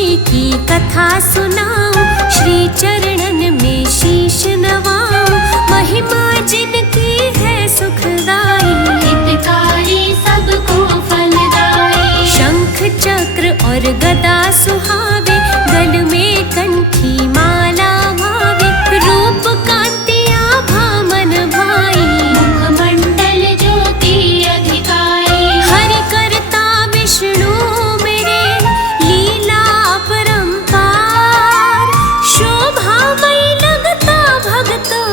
जी की कथा सुनाऊं, श्री चरणन में शीश नवाऊं। महिमा जिनकी है सुखदाई, हितकारी सबको फलदाई। शंख चक्र और गदा सुहावे, गल में कंठी माला भावे। रूप कांतिया भामन भाई, मुखमंडल ज्योति अधिकारी। हरि करता विष्णु मेरे, लीला अपरंपार। शोभामयी लगता भक्तों,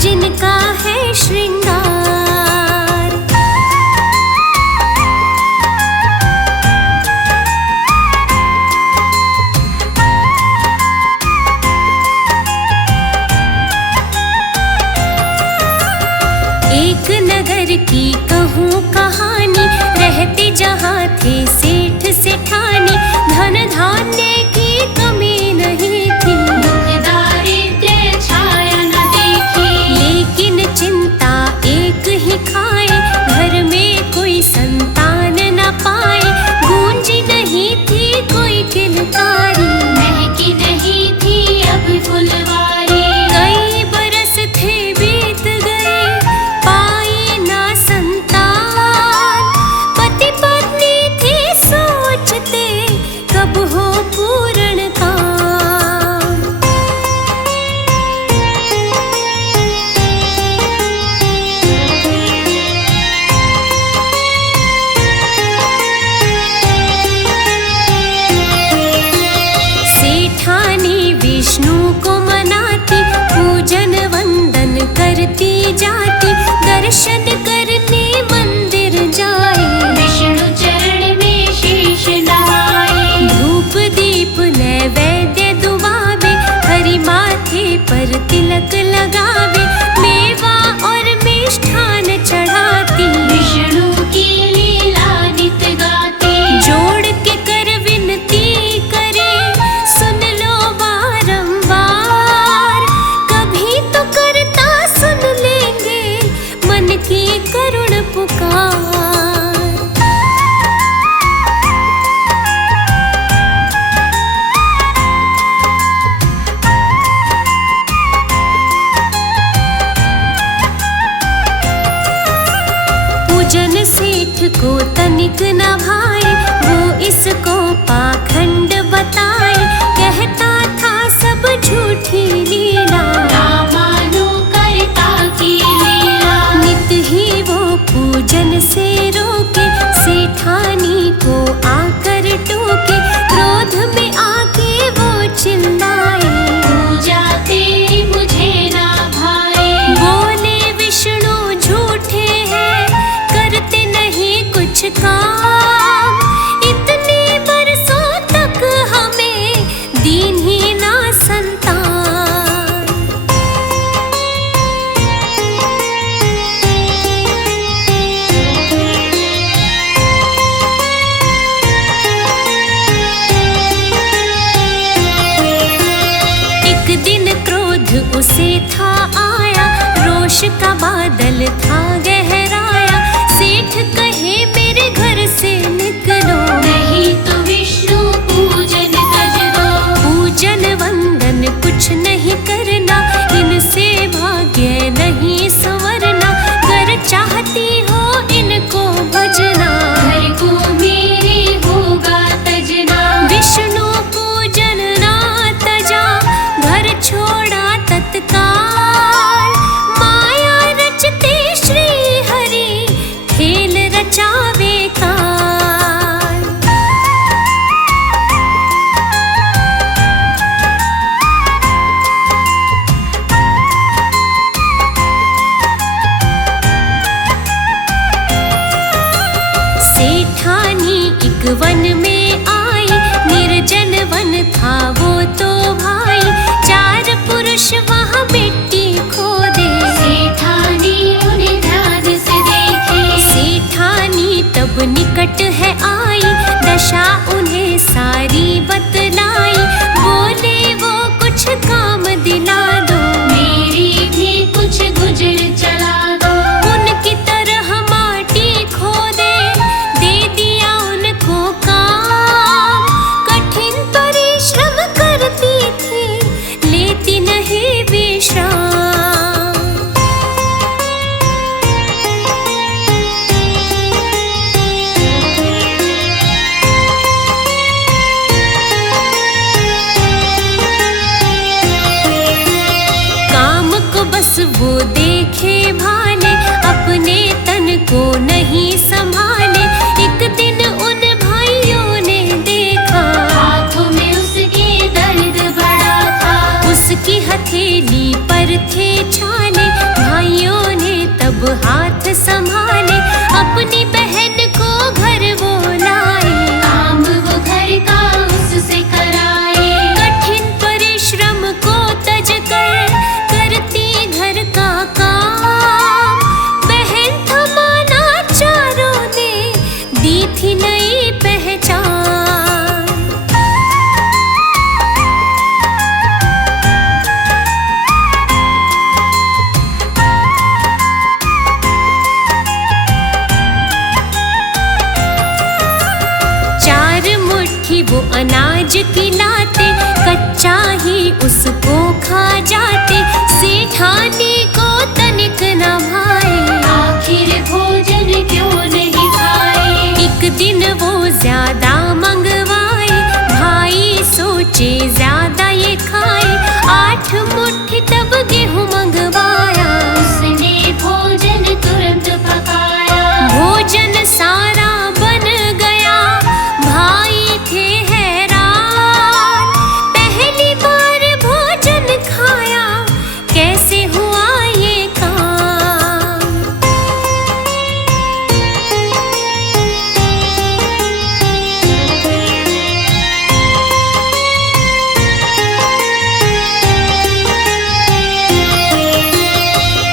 जिनका है श्रृंगार। एक नगर की कहूँ कहानी, रहते जहाँ थे सेठ सेठानी। धन धान्य की कमी नहीं थी, दुख दारिद्र्य छाया न देखी। लेकिन चिंता एक ही खाए, घर में कोई संतान न पाए। गूंजी नहीं थी कोई किलकारी, महकी नहीं थी अभी फुलवारी। कई बरस थे बीत गए, पाई ना संतान। पति पत्नी थे सोचते, कब हो पूर्ण काम। सेठानी विष्णु को मनाती, पूजन वंदन करती जाती। दर्शन करने मंदिर जाए, विष्णु चरण में शीश नवाए। धूप दीप नैवेद्य दुबावे, हरि माथे पर तिलक लगावे। मेवा और मिष्ठान चढ़ाती, विष्णु की लीला नित गाती। जोड़ के कर विनती करे, सुन लो बारंबार। कभी तो करता सुन लेंगे, मन की करुण पुकार। पूजन सेठ को तनिक न भाए, वो इसको पाखंड बताए। कहता था सब झूठी लीला, ना मानो करता की लीला। नित ही वो पूजन से रोके, सेठानी को आकर टोके। क्रोध में आके वो चिल्लाए, पूजा तेरी मुझे ना भाए। बोले विष्णु झूठे हैं, करते नहीं कुछ काम। इतने बरसों तक हमें दीन ही ना संतान। एक दिन क्रोध उसे था आया, रोष का बादल था गहराया। सेठ कहे मेरे घर से निकलो, नहीं तो विष्णु पूजन तज दो। पूजन वंदन कुछ नहीं करना, इनसे भाग्य नहीं संवरना। कर चाहती हो इनको भजना, घर को मेरे होगा तजना। विष्णु पूजन ना तजा, घर छोड़ा तत्काल। माया रचते श्री वो देखे भाले, अपने तन को नहीं संभाले। एक दिन उन भाइयों ने देखा, हाथों में उसके दर्द बड़ा था। उसकी हथेली पर थे छाले। भाइयों ने तब हाथ संभाले, अपनी बहन को घर वो लाए। काम वो घर का उससे कराए। कठिन परिश्रम को तज कर करती घर का काम। बहन थमाना चारों ने दी थी नई पहचान। चार मुट्ठी वो अनाज खिलाते, कच्चा ही उसको खा जाते। सेठानी को तनिक न भाए, आखिर भोजन क्यों नहीं खाए। एक दिन वो ज्यादा मंगवाए। भाई सोचे ज्यादा ये खाए, 8 मुट्ठी तब गेहूं मंगवाया। उसने भोजन तुरंत पकाया। भोजन सारा बन गया, भाई थे हैरान। पहली बार भोजन खाया, कैसे हुआ ये काम।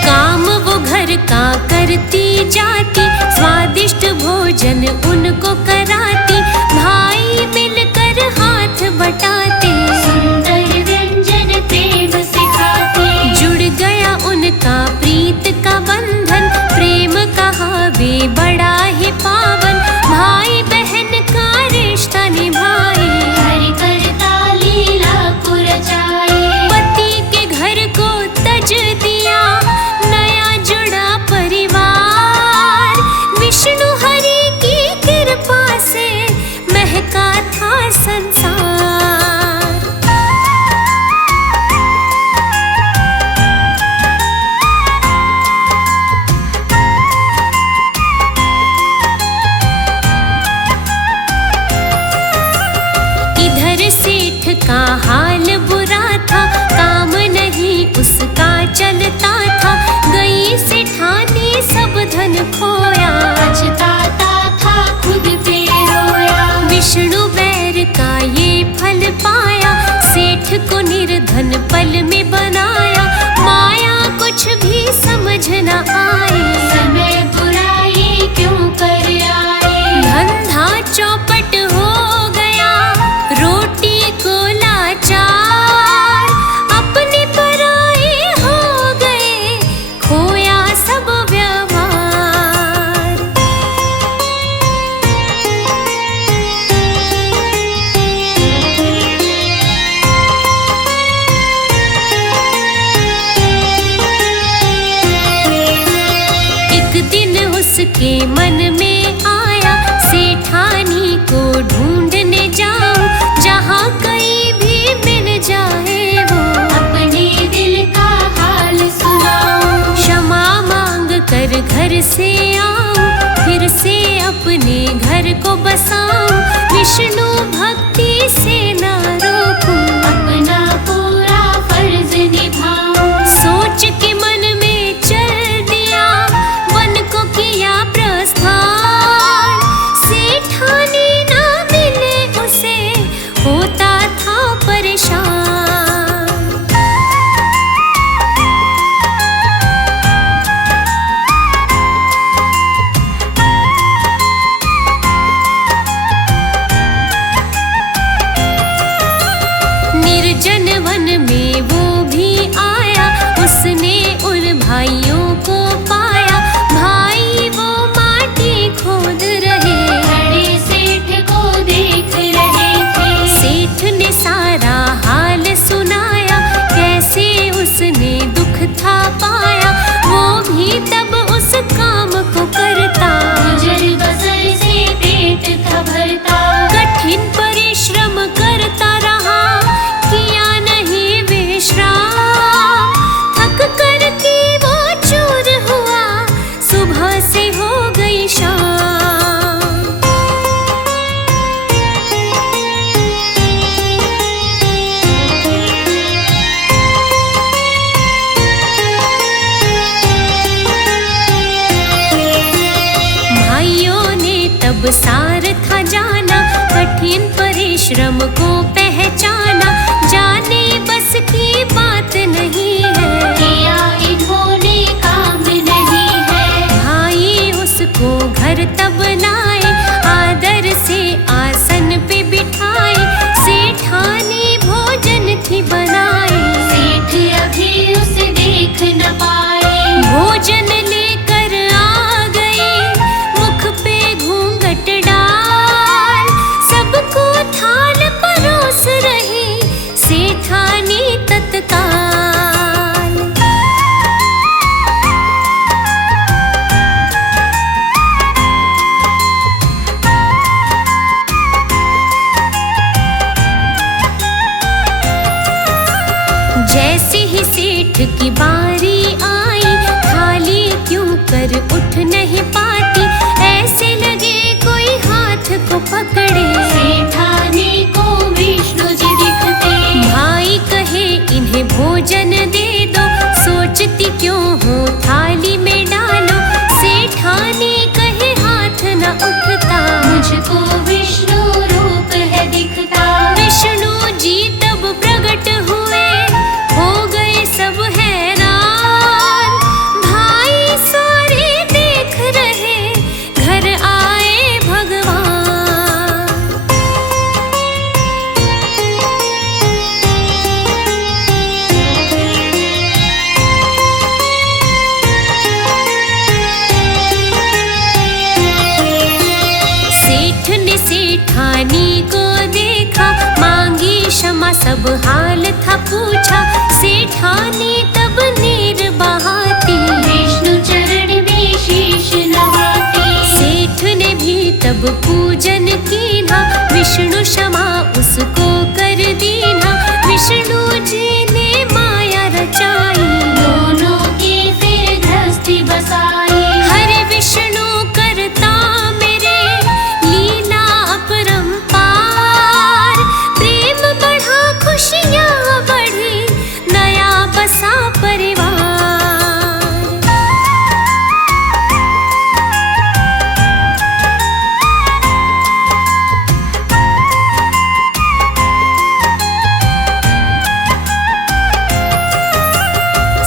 काम वो घर का करती जाती, स्वादिष्ट भोजन उनको कराती। भाई मिलकर हाथ बटाते, सुंदर व्यंजन प्रेम से खाते। जुड़ गया उनका प्रीत का बंधन। प्रेम कहावे बड़ा ही पावन, भाई बहन का रिश्ता निभाए। हरि करता लीला को रचाए। पति के घर को तज दिया, नया जुड़ा परिवार। विष्णु हरि की कृपा से महका था संसार। इधर सेठ का हाल बुरा था, काम नहीं उसका चलता था। गई सेठानी सब धन खोया, पछताता था खुद पे रोया। विष्णु बैर का ये फल पाया। सेठ को निर्धन पल में बनाया, माया कुछ भी समझ न आए। समय बुराई क्यों कर आए। धंधा चौपट हो गया, रोटी को लाचार। अपने पराए हो गए, खोया सब व्यवहार। एक दिन उसके मन में आया, सेठानी को ढूंढने जाऊं, जहाँ कहीं भी मिल जाए वो। अपने दिल का हाल सुनाओ। क्षमा मांग कर घर से आऊं, फिर से अपने घर को बसाऊं। विष्णु भक्ति से ना रोकूं, अपना पूरा फर्ज निभाऊं। सोच के मन में चल दिया, वन को किया प्रस्थान। सेठानी ना मिले उसे, होता था परेशान। निर्जन वन में वो भी आया, उसने उन भाइयों को पाया। भाई वो माटी खोद रहे, खड़े सेठ को देख रहे थे। सेठ ने सारा हाल सुनाया, कैसे उसने दुख था पाया। वो भी तब उस काम को करता, गुजर बसर से पेट था भरता। कठिन परिश्रम करता रहा, किया नहीं विश्राम। सब सार था जाना, कठिन परिश्रम को पहचाना, जाने बस की बात नहीं है, किया इन्होंने काम नहीं है। भाई उसको घर तब लाए, आदर से आसन पे बिठाए, सेठानी भोजन थी बनाए, सेठ अभी उसे देख न पाए, भोजन लेकर आ गए, मुख पे घूंघट डाल, सबको थाल परोस रही सेठानी तत्काल। जैसे ही सेठ की बारी आई, थाली क्यों कर उठ नहीं पाती, ऐसे लगे कोई हाथ को पकड़े, सेठानी को विष्णु जी दिखते, भाई कहे इन्हें भोजन दे दो, सोचती क्यों हो थाली में डालो, सेठानी कहे हाथ न उठता, मुझको विष्णु रूप है दिखता। विष्णु जी तब प्रकट हुए, हो गए सब हैरान, भाई सारे देख रहे, घर आए भगवान। सेठ ने सेठानी को देखा, मांगी क्षमा सब हाल था पूछा, सेठानी तब नीर बहाती, विष्णु चरण में शीश नवाती, सेठ ने भी तब पूजन कीना, विष्णु क्षमा उसको कर दीना, विष्णु जी ने माया रचाई, दोनों की फिर गृहस्थी बसाई, हरे विष्णु करता मेरे लीला अपरंपार, प्रेम बढ़ा खुशियाँ बढ़ी, नया बसा परिवार।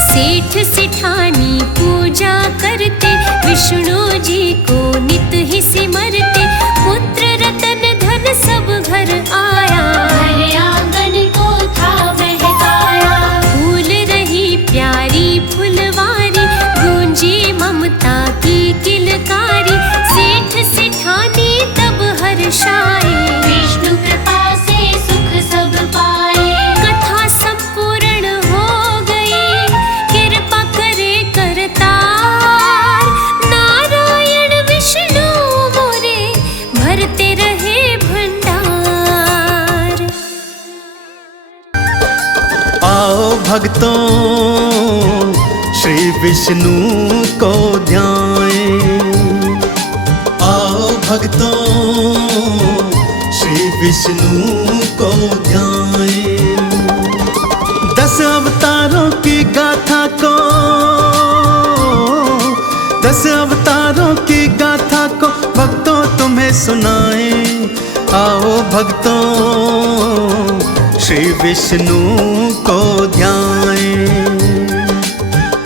सेठ सेठानी पूजा करते, विष्णु जी को नित ही सिमरते, पुत्र रतन धन सब घर आया, घर आंगन को था बहकाया, फूल रही प्यारी फुलवारी, गूंजी ममता की किलकारी, सेठ सेठानी तब हर्षाए, विष्णु कृपा से सुख सब पाए, कथा संपूर्ण हो गई, कृपा करे करतार, नारायण विष्णु मोरे भरते रहे भंडार। आओ भक्तों श्री विष्णु को ध्याएं, आओ भक्तों श्री विष्णु को ध्याएं, 10 अवतारों की गाथा को, 10 अवतारों की गाथा को भक्तों तुम्हें सुनाएं, आओ भक्तों श्री विष्णु को ध्याएं,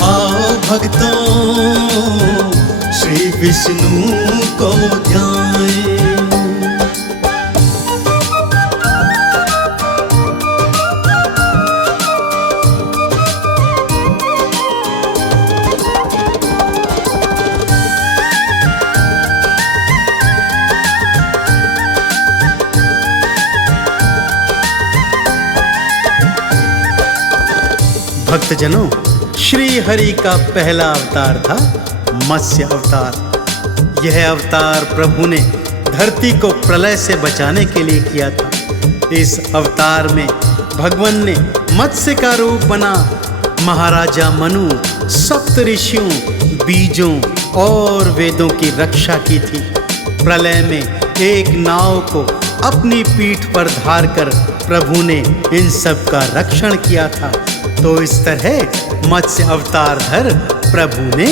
आओ भक्तों श्री विष्णु को ध्याएं। भक्तजनों, श्री हरि का पहला अवतार था मत्स्य अवतार। यह अवतार प्रभु ने धरती को प्रलय से बचाने के लिए किया था। इस अवतार में भगवान ने मत्स्य का रूप बना महाराजा मनु, सप्त ऋषियों, बीजों और वेदों की रक्षा की थी। प्रलय में एक नाव को अपनी पीठ पर धार कर प्रभु ने इन सब का रक्षण किया था। तो इस तरह मत्स्य अवतार धर प्रभु ने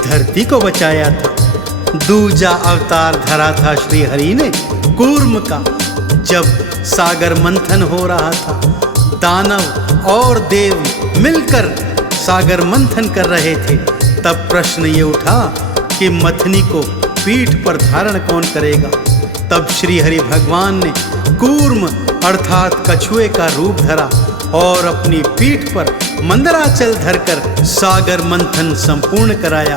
धरती को बचाया था। दूजा अवतार धरा था श्री हरि ने कूर्म का। जब सागर मंथन हो रहा था, दानव और देव मिलकर सागर मंथन कर रहे थे, तब प्रश्न ये उठा कि मथनी को पीठ पर धारण कौन करेगा। तब श्री हरि भगवान ने कूर्म अर्थात कछुए का रूप धरा और अपनी पीठ पर मंदराचल धरकर सागर मंथन संपूर्ण कराया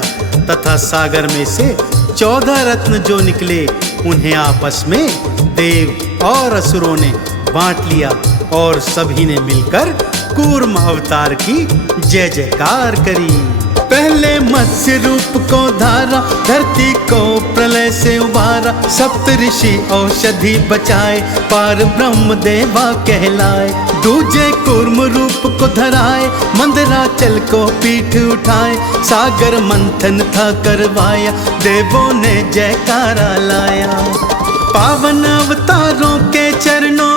तथा सागर में से 14 रत्न जो निकले उन्हें आपस में देव और असुरों ने बांट लिया और सभी ने मिलकर कूर्म अवतार की जय जयकार करी। पहले मत्स्य रूप को धारा, धरती को प्रलय से उबारा, सप्तऋषि औषधि बचाए, पार ब्रह्म देवा कहलाए। दूजे कूर्म रूप को धराए, मंदराचल को पीठ उठाए, सागर मंथन था करवाया, देवों ने जयकारा लाया। पावन अवतारों के चरणों,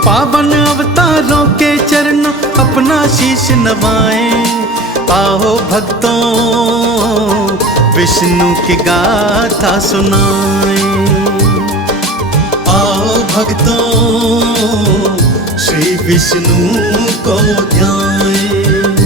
पावन अवतारों के चरणों अपना शीश नवाएं। आओ भक्तों विष्णु की गाथा सुनाएं। आओ भक्तों श्री विष्णु को ध्याएं।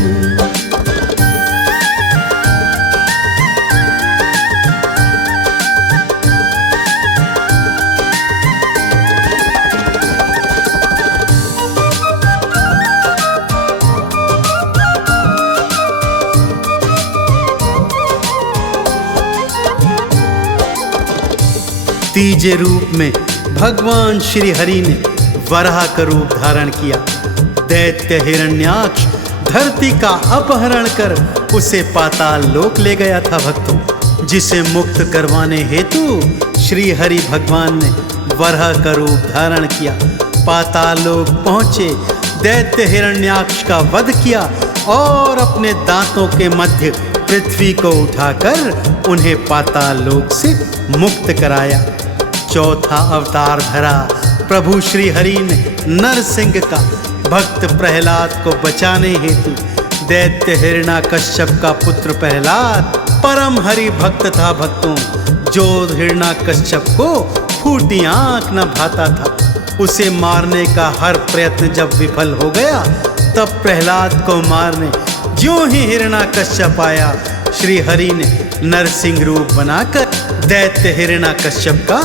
तीजे रूप में भगवान श्री हरि ने वराह का रूप धारण किया। दैत्य हिरण्याक्ष धरती का अपहरण कर उसे पाताल लोक ले गया था भक्तों, जिसे मुक्त करवाने हेतु श्री हरि भगवान ने वराह का रूप धारण किया। पाताल लोक पहुँचे, दैत्य हिरण्याक्ष का वध किया और अपने दांतों के मध्य पृथ्वी को उठाकर उन्हें पाताल लोक से मुक्त कराया। चौथा अवतार धरा प्रभु श्री हरि ने नरसिंह का। भक्त प्रहलाद को बचाने हेतु दैत्य हिरण्याकश्यप का पुत्र प्रहलाद परम हरि भक्त था भक्तों, जो हिरण्याकश्यप को फूटी आंख न भाता था। उसे मारने का हर प्रयत्न जब विफल हो गया, तब प्रहलाद को मारने ज्यों ही हिरण्याकश्यप आया, श्री हरि ने नरसिंह रूप बनाकर दैत्य हिरण्याकश्यप का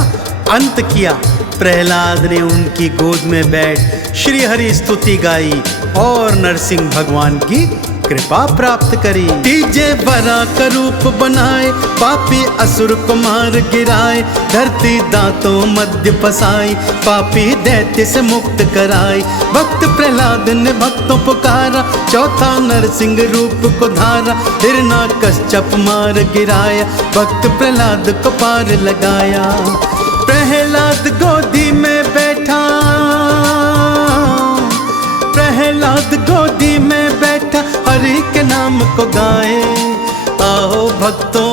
अंत किया। प्रहलाद ने उनकी गोद में बैठ श्री हरि स्तुति गाई और नरसिंह भगवान की कृपा प्राप्त करी। तीजे वराह का रूप बनाए, पापी असुर को मार गिराए, धरती दांतों मध्य फसाई, पापी दैत्य से मुक्त कराई। भक्त प्रहलाद ने भक्तों पुकारा, चौथा नरसिंह रूप को धारा, हिरण्याकश्यप मार गिराया, भक्त प्रहलाद को पार लगाया। प्रहलाद गोदी में बैठा, प्रहलाद गोदी में बैठा, हरि के नाम को गाए। आओ भक्तों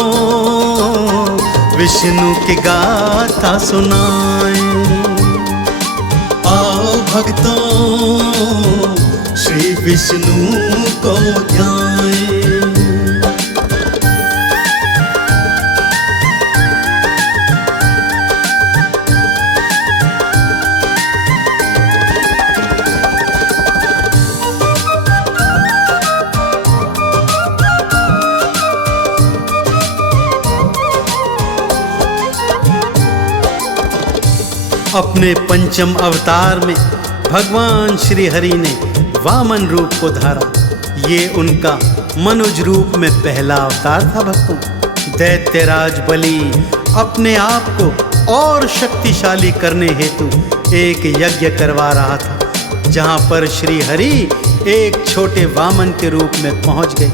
विष्णु की गाथा सुनाए। आओ भक्तों श्री विष्णु को ध्याए। अपने पंचम अवतार में भगवान श्री हरि ने वामन रूप को धारा। ये उनका मनुज रूप में पहला अवतार था भक्तों। दैत्यराज बलि अपने आप को और शक्तिशाली करने हेतु एक यज्ञ करवा रहा था, जहाँ पर श्री हरि एक छोटे वामन के रूप में पहुँच गए।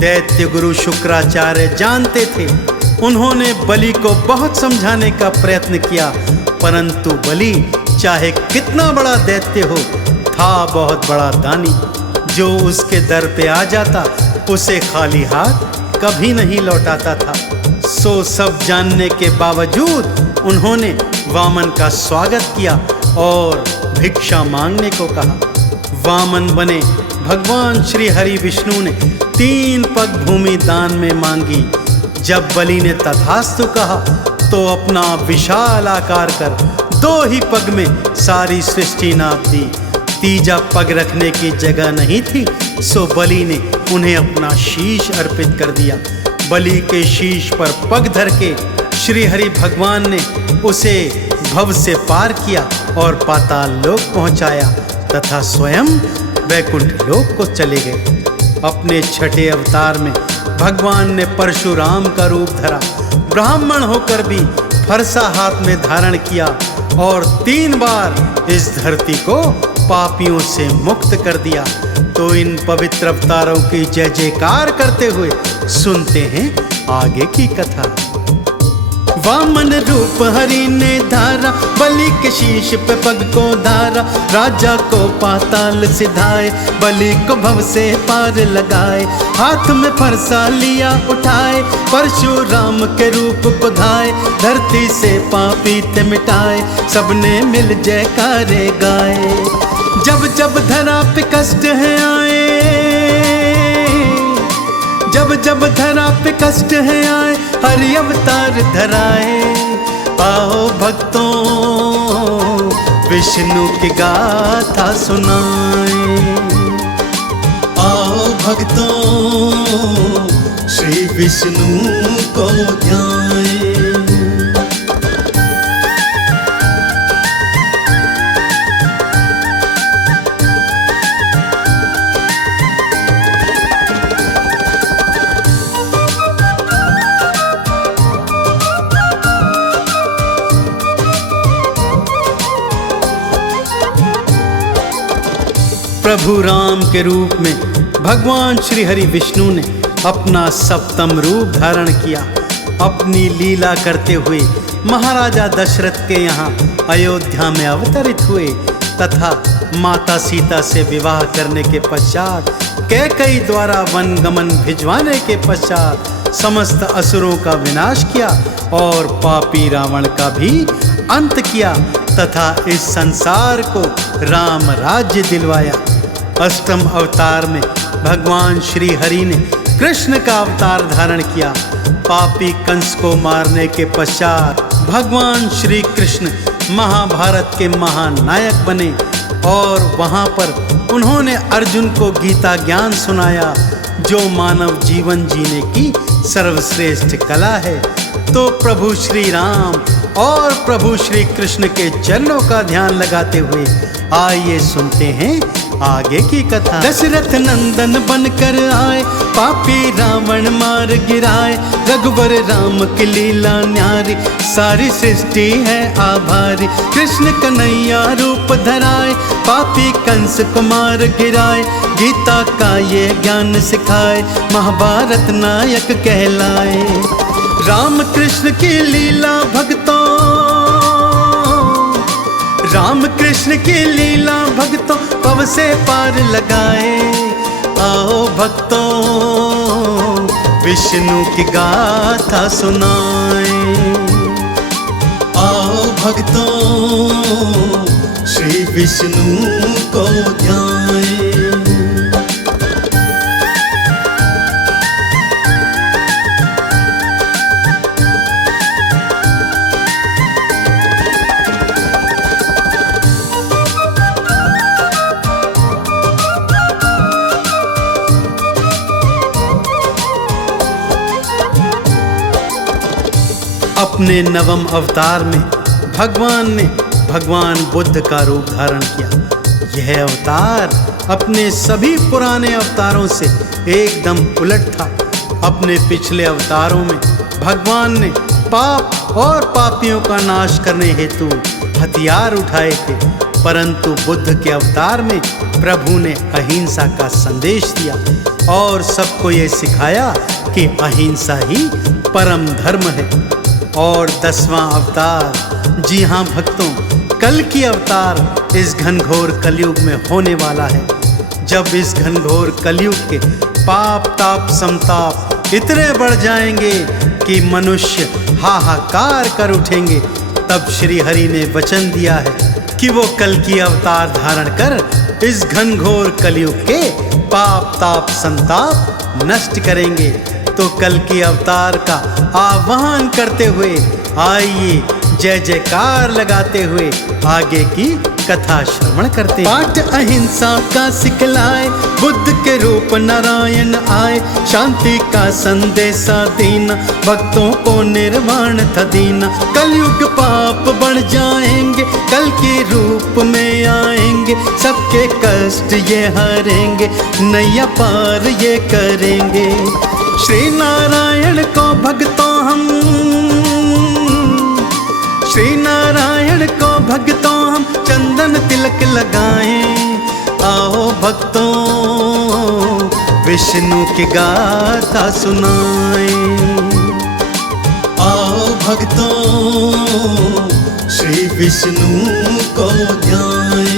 दैत्य गुरु शुक्राचार्य जानते थे। उन्होंने बलि को बहुत समझाने का प्रयत्न किया, परंतु बलि चाहे कितना बड़ा दैत्य हो, था बहुत बड़ा दानी। जो उसके दर पे आ जाता उसे खाली हाथ कभी नहीं लौटाता था। सो सब जानने के बावजूद उन्होंने वामन का स्वागत किया और भिक्षा मांगने को कहा। वामन बने भगवान श्री हरि विष्णु ने 3 पग भूमि दान में मांगी। जब बलि ने तथास्तु कहा तो अपना विशाल आकार कर 2 ही पग में सारी सृष्टि नाप दी। तीजा पग रखने की जगह नहीं थी, सो बलि ने उन्हें अपना शीश अर्पित कर दिया। बलि के शीश पर पग धर के श्री हरि भगवान ने उसे भव से पार किया और पाताल लोक पहुंचाया तथा स्वयं वैकुंठ लोक को चले गए। अपने छठे अवतार में भगवान ने परशुराम का रूप धरा। ब्राह्मण होकर भी फरसा हाथ में धारण किया और 3 बार इस धरती को पापियों से मुक्त कर दिया। तो इन पवित्र अवतारों की जय जयकार करते हुए सुनते हैं आगे की कथा। वामन रूप हरि ने धारा, बलि के शीश पे पग को धारा। राजा को पाताल सिधाए, बलि को भव से पार लगाए। हाथ में फरसा लिया उठाए, परशुराम के रूप को धाए। धरती से पापी थे मिटाए, सबने मिल जयकारे गाए। जब जब धरा पे कष्ट है आए, जब जब धरा पे कष्ट है आए, हरि अवतार धराए। आओ भक्तों विष्णु की गाथा सुनाए। आओ भक्तों श्री विष्णु को ध्याए। प्रभु राम के रूप में भगवान श्री हरि विष्णु ने अपना 7वां रूप धारण किया। अपनी लीला करते हुए महाराजा दशरथ के यहाँ अयोध्या में अवतरित हुए तथा माता सीता से विवाह करने के पश्चात कैकेयी द्वारा वन गमन भिजवाने के पश्चात समस्त असुरों का विनाश किया और पापी रावण का भी अंत किया तथा इस संसार को राम राज्य दिलवाया। 8वें अवतार में भगवान श्री हरि ने कृष्ण का अवतार धारण किया। पापी कंस को मारने के पश्चात भगवान श्री कृष्ण महाभारत के महानायक बने और वहां पर उन्होंने अर्जुन को गीता ज्ञान सुनाया, जो मानव जीवन जीने की सर्वश्रेष्ठ कला है। तो प्रभु श्री राम और प्रभु श्री कृष्ण के चरणों का ध्यान लगाते हुए आइए सुनते हैं आगे की कथा। दशरथ नंदन बनकर आए, पापी रावण मार गिराए। रघुवर राम की लीला न्यारी, सारी सृष्टि है आभारी। कृष्ण कन्हैया रूप धराए, पापी कंस को मार गिराए। गीता का ये ज्ञान सिखाए, महाभारत नायक कहलाए। राम कृष्ण की लीला भक्तों, राम कृष्ण की लीला भक्तों पव से पार लगाए। आओ भक्तों विष्णु की गाथा सुनाए। आओ भक्तों श्री विष्णु को ध्याए। अपने 9वें अवतार में भगवान बुद्ध का रूप धारण किया। यह अवतार अपने सभी पुराने अवतारों से एकदम उलट था। अपने पिछले अवतारों में भगवान ने पाप और पापियों का नाश करने हेतु हथियार उठाए थे, परंतु बुद्ध के अवतार में प्रभु ने अहिंसा का संदेश दिया और सबको ये सिखाया कि अहिंसा ही परम धर्म है। और 10वां अवतार, जी हाँ भक्तों, कल की अवतार इस घनघोर कलयुग में होने वाला है। जब इस घनघोर कलयुग के पाप ताप संताप इतने बढ़ जाएंगे कि मनुष्य हाहाकार कर उठेंगे, तब श्री हरि ने वचन दिया है कि वो कल की अवतार धारण कर इस घनघोर कलयुग के पाप ताप संताप नष्ट करेंगे। तो कल के अवतार का आह्वान करते हुए आइए जय जयकार लगाते हुए आगे की कथा श्रवण करते। पाठ अहिंसा का सिखलाए, बुद्ध के रूप नारायण आए, शांति का संदेशा देना, भक्तों को निर्वाण था देना। कलयुग पाप बढ़ जाएंगे, कल के रूप में आएंगे, सबके कष्ट ये हरेंगे, नैया पार ये करेंगे। श्री नारायण को भक्तों हम, श्री नारायण को भक्तों हम चंदन तिलक लगाएं। आओ भक्तों विष्णु की गाथा सुनाएं। आओ भक्तों श्री विष्णु को ध्याएं।